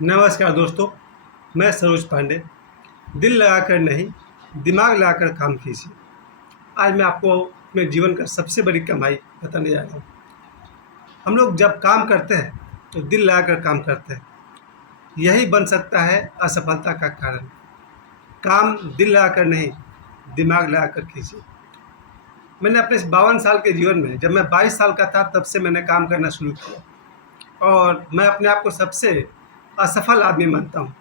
नमस्कार दोस्तों, मैं सरोज पांडे। दिल लगाकर नहीं, दिमाग लगाकर काम कीजिए। आज मैं आपको अपने जीवन का सबसे बड़ी कमाई बताने जा रहा हूँ। हम लोग जब काम करते हैं तो दिल लगाकर काम करते हैं। यही बन सकता है असफलता का कारण। काम दिल लगाकर नहीं, दिमाग लगाकर कीजिए। मैंने अपने इस 52 साल के जीवन में, जब मैं 22 साल का था तब से मैंने काम करना शुरू किया और मैं अपने आप को सबसे असफल आदमी मानता हूँ।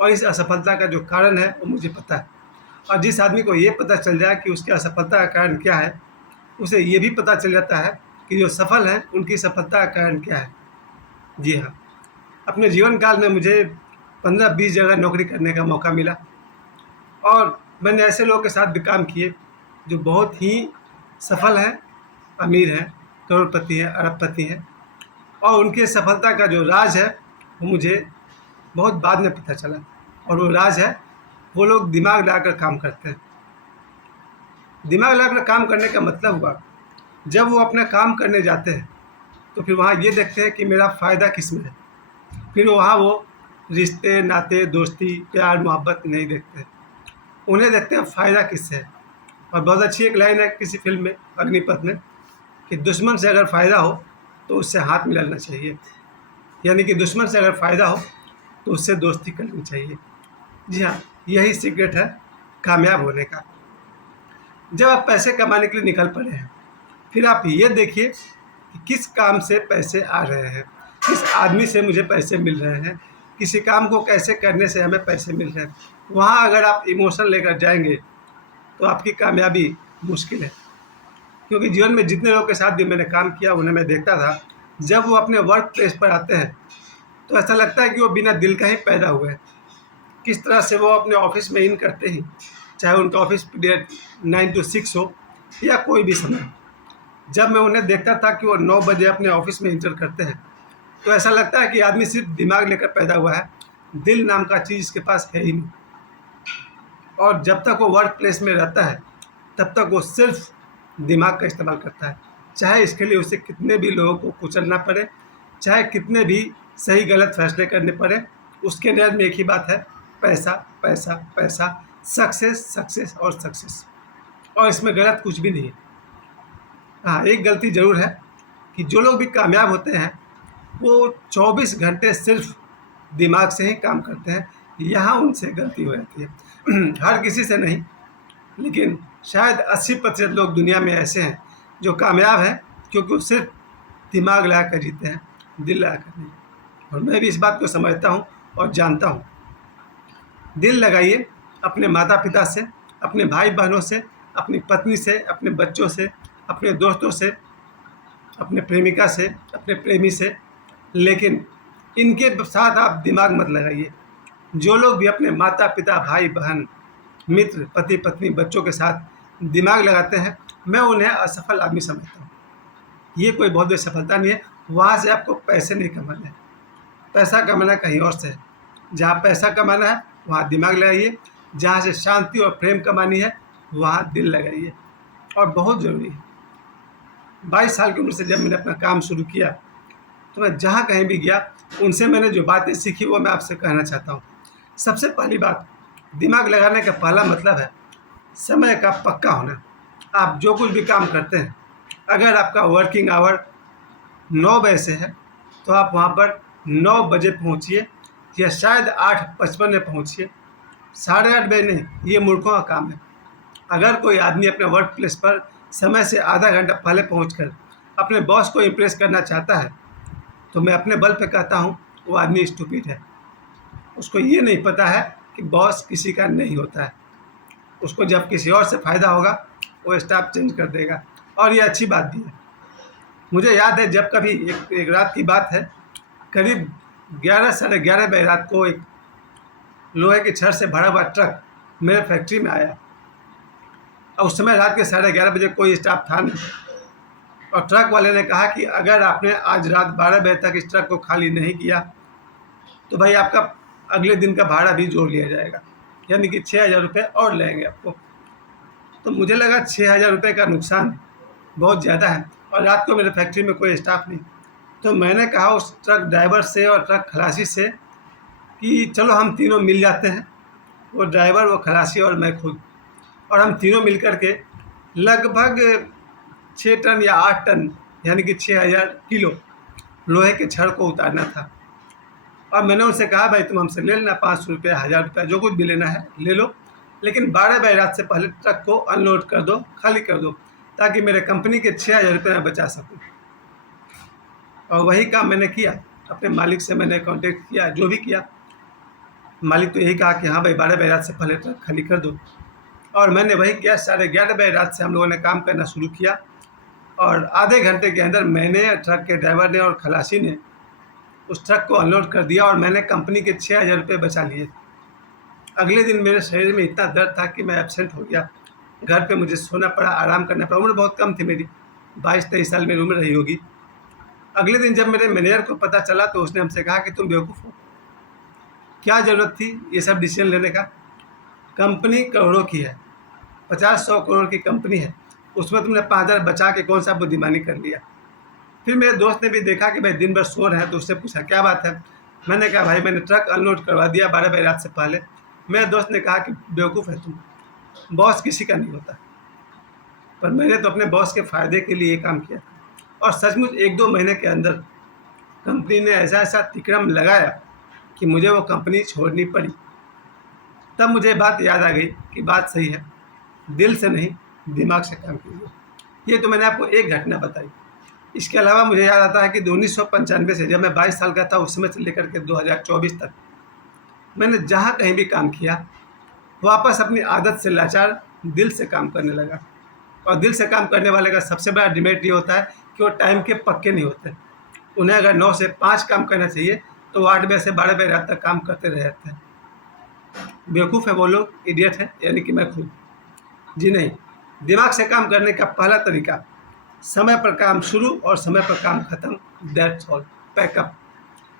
और इस असफलता का जो कारण है वो मुझे पता है। और जिस आदमी को ये पता चल जाए कि उसकी असफलता का कारण क्या है, उसे ये भी पता चल जाता है कि जो सफल हैं उनकी सफलता का कारण क्या है। जी हाँ, अपने जीवन काल में मुझे 15-20 जगह नौकरी करने का मौका मिला और मैंने ऐसे लोगों के साथ भी काम किए जो बहुत ही सफल हैं, अमीर हैं, करोड़पति हैं, अरबपति हैं। और उनके सफलता का जो राज है वो मुझे बहुत बाद में पता चला। और वो राज है, वो लोग दिमाग लगाकर काम करते हैं। दिमाग लगाकर काम करने का मतलब हुआ, जब वो अपना काम करने जाते हैं तो फिर वहाँ ये देखते हैं कि मेरा फ़ायदा किस में है। फिर वहाँ वो रिश्ते, नाते, दोस्ती, प्यार, मोहब्बत नहीं देखते। उन्हें देखते हैं फ़ायदा किससे है। और बहुत अच्छी एक लाइन है किसी फिल्म में, अग्निपथ में, कि दुश्मन से अगर फ़ायदा हो तो उससे हाथ मिलाना चाहिए। यानी कि दुश्मन से अगर फ़ायदा हो तो उससे दोस्ती करनी चाहिए। जी हाँ, यही सीक्रेट है कामयाब होने का। जब आप पैसे कमाने के लिए निकल पड़े हैं, फिर आप ये देखिए कि किस काम से पैसे आ रहे हैं, किस आदमी से मुझे पैसे मिल रहे हैं, किसी काम को कैसे करने से हमें पैसे मिल रहे हैं। वहाँ अगर आप इमोशन लेकर जाएंगे तो आपकी कामयाबी मुश्किल है। क्योंकि जीवन में जितने लोगों के साथ भी मैंने काम किया उन्हें मैं देखता था, जब वो अपने वर्क प्लेस पर आते हैं तो ऐसा लगता है कि वो बिना दिल का ही पैदा हुए हैं। किस तरह से वो अपने ऑफिस में इन करते ही, चाहे उनका ऑफिस पीरियड 9 to 6 हो या कोई भी समय। जब मैं उन्हें देखता था कि वो 9 बजे अपने ऑफिस में इंटर करते हैं तो ऐसा लगता है कि आदमी सिर्फ दिमाग लेकर पैदा हुआ है, दिल नाम का चीज़ इसके पास है ही नहीं। और जब तक वो वर्क प्लेस में रहता है तब तक वो सिर्फ दिमाग का इस्तेमाल करता है, चाहे इसके लिए उसे कितने भी लोगों को कुचलना पड़े, चाहे कितने भी सही गलत फैसले करने पड़े। उसके नज़र में एक ही बात है, पैसा पैसा पैसा, सक्सेस सक्सेस और सक्सेस। और इसमें गलत कुछ भी नहीं है। हाँ, एक गलती ज़रूर है कि जो लोग भी कामयाब होते हैं वो 24 घंटे सिर्फ दिमाग से ही काम करते हैं। यहाँ उनसे गलती हो जाती है। हर किसी से नहीं, लेकिन शायद 80% लोग दुनिया में ऐसे हैं जो कामयाब हैं क्योंकि वो सिर्फ दिमाग लगा कर जीते हैं, दिल लगा कर नहीं। और मैं भी इस बात को समझता हूँ और जानता हूँ। दिल लगाइए अपने माता पिता से, अपने भाई बहनों से, अपनी पत्नी से, अपने बच्चों से, अपने दोस्तों से, अपने प्रेमिका से, अपने प्रेमी से, लेकिन इनके साथ आप दिमाग मत लगाइए। जो लोग भी अपने माता पिता, भाई बहन, मित्र, पति पत्नी, बच्चों के साथ दिमाग लगाते हैं, मैं उन्हें असफल आदमी समझता हूँ। ये कोई बहुत बड़ी सफलता नहीं है। वहाँ से आपको पैसे नहीं कमाने हैं, पैसा कमाना कहीं और से है। जहाँ पैसा कमाना है वहाँ दिमाग लगाइए, जहाँ से शांति और प्रेम कमानी है वहाँ दिल लगाइए। और बहुत ज़रूरी है, 22 साल की उम्र से जब मैंने अपना काम शुरू किया तो मैं जहाँ कहीं भी गया उनसे मैंने जो बातें सीखी वो मैं आपसे कहना चाहता हूँ। सबसे पहली बात, दिमाग लगाने का पहला मतलब है समय का पक्का होना। आप जो कुछ भी काम करते हैं, अगर आपका वर्किंग आवर 9 बजे से है तो आप वहाँ पर 9 बजे पहुँचिए, या शायद 8:55 में पहुँचिए। 8:30 बजे नहीं, ये मूर्खों का काम है। अगर कोई आदमी अपने वर्क प्लेस पर समय से आधा घंटा पहले पहुंचकर अपने बॉस को इम्प्रेस करना चाहता है तो मैं अपने बल पे कहता हूं वो आदमी स्टूपिड है। उसको ये नहीं पता है कि बॉस किसी का नहीं होता है। उसको जब किसी और से फ़ायदा होगा वो स्टाफ चेंज कर देगा। और ये अच्छी बात भी है। मुझे याद है जब कभी एक रात की बात है, करीब 11 साढ़े 11 बजे रात को एक लोहे की छड़ से भरा हुआ ट्रक मेरे फैक्ट्री में आया। और उस समय रात के 11:30 बजे कोई स्टाफ था नहीं। और ट्रक वाले ने कहा कि अगर आपने आज रात 12 बजे तक इस ट्रक को खाली नहीं किया तो भाई आपका अगले दिन का भाड़ा भी जोड़ लिया जाएगा, यानी कि 6,000 रुपये और लेंगे आपको। तो मुझे लगा 6,000 रुपये का नुकसान बहुत ज़्यादा है और रात को मेरे फैक्ट्री में कोई स्टाफ नहीं। तो मैंने कहा उस ट्रक ड्राइवर से और ट्रक खलासी से कि चलो हम तीनों मिल जाते हैं, वो ड्राइवर, वो खलासी और मैं खुद, और हम तीनों मिल कर के लगभग 6 टन या 8 टन यानी कि 6000 किलो लोहे के छड़ को उतारना था। और मैंने उनसे कहा भाई तुम हमसे ले लेना 500 रुपये, 1000 रुपये, जो कुछ भी लेना है ले लो, लेकिन 12 बजे रात से पहले ट्रक को अनलोड कर दो, खाली कर दो, ताकि मेरे कंपनी के 6000 रुपये मैं बचा सकूँ। और वही काम मैंने किया। अपने मालिक से मैंने कांटेक्ट किया, जो भी किया, मालिक तो यही कहा कि हाँ भाई 12 बजे रात से पहले ट्रक खाली कर दो। और मैंने वही किया। 11:30 बजे रात से हम लोगों ने काम करना शुरू किया, और आधे घंटे के अंदर मैंने, ट्रक के ड्राइवर ने और खलासी ने उस ट्रक को अनलोड कर दिया, और मैंने कंपनी के 6000 रुपये बचा लिए। अगले दिन मेरे शरीर में इतना दर्द था कि मैं एब्सेंट हो गया। घर पे मुझे सोना पड़ा, आराम करना पड़ा। उम्र बहुत कम थी मेरी, 22-23 साल मेरी उम्र रही होगी। अगले दिन जब मेरे मैनेजर को पता चला तो उसने हमसे कहा कि तुम बेवकूफ़ हो, क्या ज़रूरत थी ये सब डिसीजन लेने का? कंपनी करोड़ों की है, 50-100 करोड़ की कंपनी है, उसमें तुमने 5000 बचा के कौन सा बुद्धिमानी कर लिया? फिर मेरे दोस्त ने भी देखा कि भाई दिन भर सो रहे हैं, तो उससे पूछा क्या बात है? मैंने कहा भाई मैंने ट्रक अनलोड करवा दिया 12 बजे रात से पहले। मेरे दोस्त ने कहा कि बेवकूफ़ है तुम, बॉस किसी का नहीं होता। पर मैंने तो अपने बॉस के फ़ायदे के लिए ये काम किया था। और सचमुच 1-2 महीने के अंदर कंपनी ने ऐसा ऐसा तिकड़म लगाया कि मुझे वो कंपनी छोड़नी पड़ी। तब मुझे बात याद आ गई कि बात सही है, दिल से नहीं दिमाग से काम कीजिए। ये तो मैंने आपको एक घटना बताई। इसके अलावा मुझे याद आता है कि 1995 से, जब मैं 22 साल का था, उस समय से लेकर के 2024 तक मैंने जहाँ कहीं भी काम किया, वापस अपनी आदत से लाचार दिल से काम करने लगा। और दिल से काम करने वाले का सबसे बड़ा डिमेरिट ये होता है कि वो टाइम के पक्के नहीं होते। उन्हें अगर 9 से 5 काम करना चाहिए तो वो 8 बजे से 12 बजे रात तक काम करते रहते हैं। बेवकूफ़ है वो लोग, इडियट है, यानी कि मैं खुद। जी नहीं, दिमाग से काम करने का पहला तरीका, समय पर काम शुरू और समय पर काम खत्म, दैट्स ऑल। पैकअप।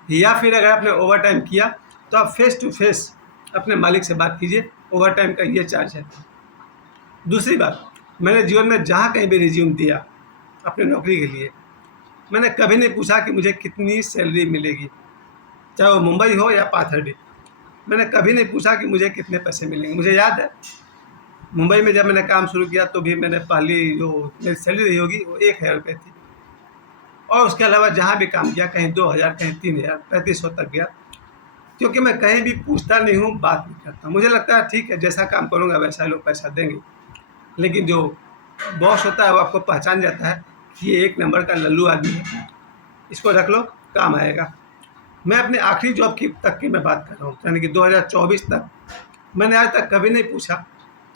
या फिर अगर आपने ओवर टाइम किया तो आप फेस टू फेस अपने मालिक से बात कीजिए, ओवर टाइम का ये चार्ज है। दूसरी बात, मैंने जीवन में जहाँ कहीं भी रिज्यूम दिया अपने नौकरी के लिए, मैंने कभी नहीं पूछा कि मुझे कितनी सैलरी मिलेगी, चाहे वो मुंबई हो या पाथर्डी। मैंने कभी नहीं पूछा कि मुझे कितने पैसे मिलेंगे। मुझे याद है मुंबई में जब मैंने काम शुरू किया तो भी मैंने पहली जो मेरी सैलरी रही होगी वो 1000 रुपये थी। और उसके अलावा जहाँ भी काम किया, कहीं 2000, कहीं 3000, 3500 तक गया, क्योंकि मैं कहीं भी पूछता नहीं हूँ, बात नहीं करता। मुझे लगता है ठीक है, जैसा काम करूँगा वैसा लोग पैसा देंगे। लेकिन जो बॉस होता है वो आपको पहचान जाता है कि ये 1 नंबर का लल्लू आदमी है, इसको रख लो, काम आएगा। मैं अपने आखिरी जॉब की तक की मैं बात कर रहा हूँ, यानी कि 2024 तक मैंने आज तक कभी नहीं पूछा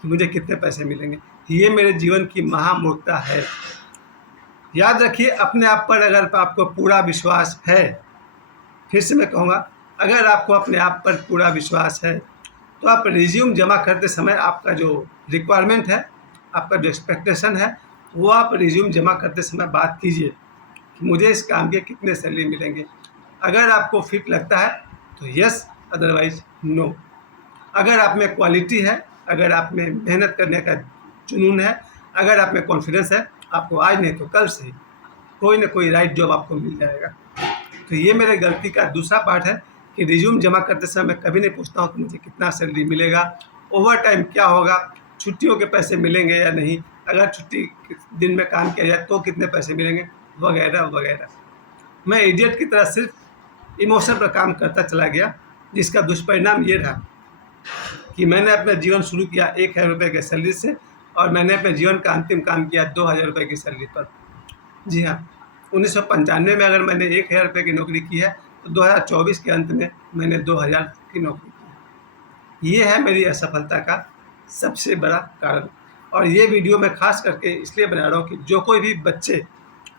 कि मुझे कितने पैसे मिलेंगे। ये मेरे जीवन की महामूर्खता है। याद रखिए, अपने आप पर अगर आपको पूरा विश्वास है, फिर से मैं कहूँगा, अगर आपको अपने आप पर पूरा विश्वास है तो आप रिज्यूम जमा करते समय आपका जो रिक्वायरमेंट है, आपका जो एक्सपेक्टेशन है, वो आप रिज्यूम जमा करते समय बात कीजिए कि मुझे इस काम के कितने सैलरी मिलेंगे। अगर आपको फिट लगता है तो यस, अदरवाइज नो। अगर आप में क्वालिटी है, अगर आप में मेहनत करने का जुनून है, अगर आप में कॉन्फिडेंस है, आपको आज नहीं तो कल से कोई ना कोई राइट जॉब आपको मिल जाएगा। तो ये मेरे गलती का दूसरा पार्ट है कि रिज्यूम जमा करते समय मैं कभी नहीं पूछता हूँ कि मुझे कितना सैलरी मिलेगा, ओवर टाइम क्या होगा, छुट्टियों के पैसे मिलेंगे या नहीं, अगर छुट्टी दिन में काम किया जाए तो कितने पैसे मिलेंगे, वगैरह वगैरह। मैं इडियट की तरह सिर्फ इमोशन पर काम करता चला गया, जिसका दुष्परिणाम ये रहा कि मैंने अपना जीवन शुरू किया 1000 रुपये के सैलरी से, और मैंने अपने जीवन का अंतिम काम किया 2000 रुपये की सैलरी पर। जी हाँ, 1995 में अगर मैंने 1000 रुपये की नौकरी की है तो 2024 के अंत में मैंने 2000 की नौकरी की। ये है मेरी असफलता का सबसे बड़ा कारण। और ये वीडियो मैं खास करके इसलिए बना रहा हूँ कि जो कोई भी बच्चे,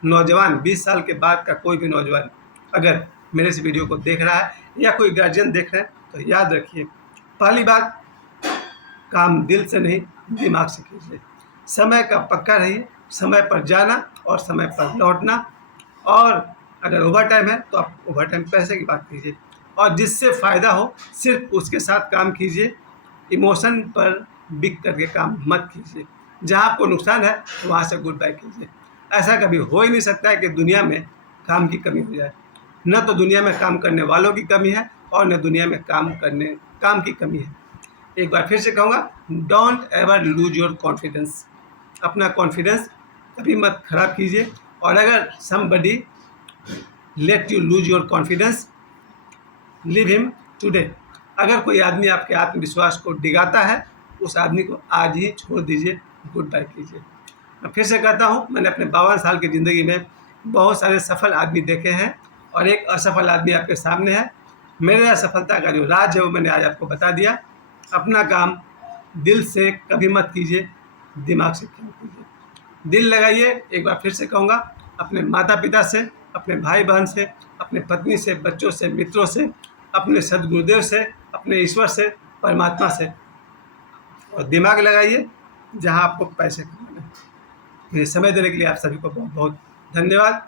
नौजवान, 20 साल के बाद का कोई भी नौजवान अगर मेरे इस वीडियो को देख रहा है या कोई गार्जियन देख रहे हैं, तो याद रखिए, पहली बात, काम दिल से नहीं दिमाग से कीजिए। समय का पक्का रहिए, समय पर जाना और समय पर लौटना। और अगर ओवर टाइम है तो आप ओवर टाइम पैसे की बात कीजिए, और जिससे फ़ायदा हो सिर्फ उसके साथ काम कीजिए। इमोशन पर बिक करके काम मत कीजिए। जहाँ आपको नुकसान है वहाँ से गुड बाय कीजिए। ऐसा कभी हो ही नहीं सकता है कि दुनिया में काम की कमी हो जाए। न तो दुनिया में काम करने वालों की कमी है और न दुनिया में काम की कमी है। एक बार फिर से कहूँगा, don't ever lose your confidence. अपना कॉन्फिडेंस कभी मत खराब कीजिए। और अगर somebody let you lose your confidence, leave him today. अगर कोई आदमी आपके आत्मविश्वास को डिगाता है, उस आदमी को आज ही छोड़ दीजिए, गुड बाय कीजिए। मैं फिर से कहता हूँ, मैंने अपने 52 साल की ज़िंदगी में बहुत सारे सफल आदमी देखे हैं और एक असफल आदमी आपके सामने है। मेरे असफलता का जो राज है वो मैंने आज आपको बता दिया। अपना काम दिल से कभी मत कीजिए, दिमाग से काम कीजिए। दिल लगाइए। एक बार फिर से कहूँगा, अपने माता पिता से, अपने भाई बहन से, अपने पत्नी से, बच्चों से, मित्रों से, अपने सदगुरुदेव से, अपने ईश्वर से, परमात्मा से। और दिमाग लगाइए जहाँ आपको पैसे कमाने हैं। मुझे समय देने के लिए आप सभी को बहुत बहुत धन्यवाद।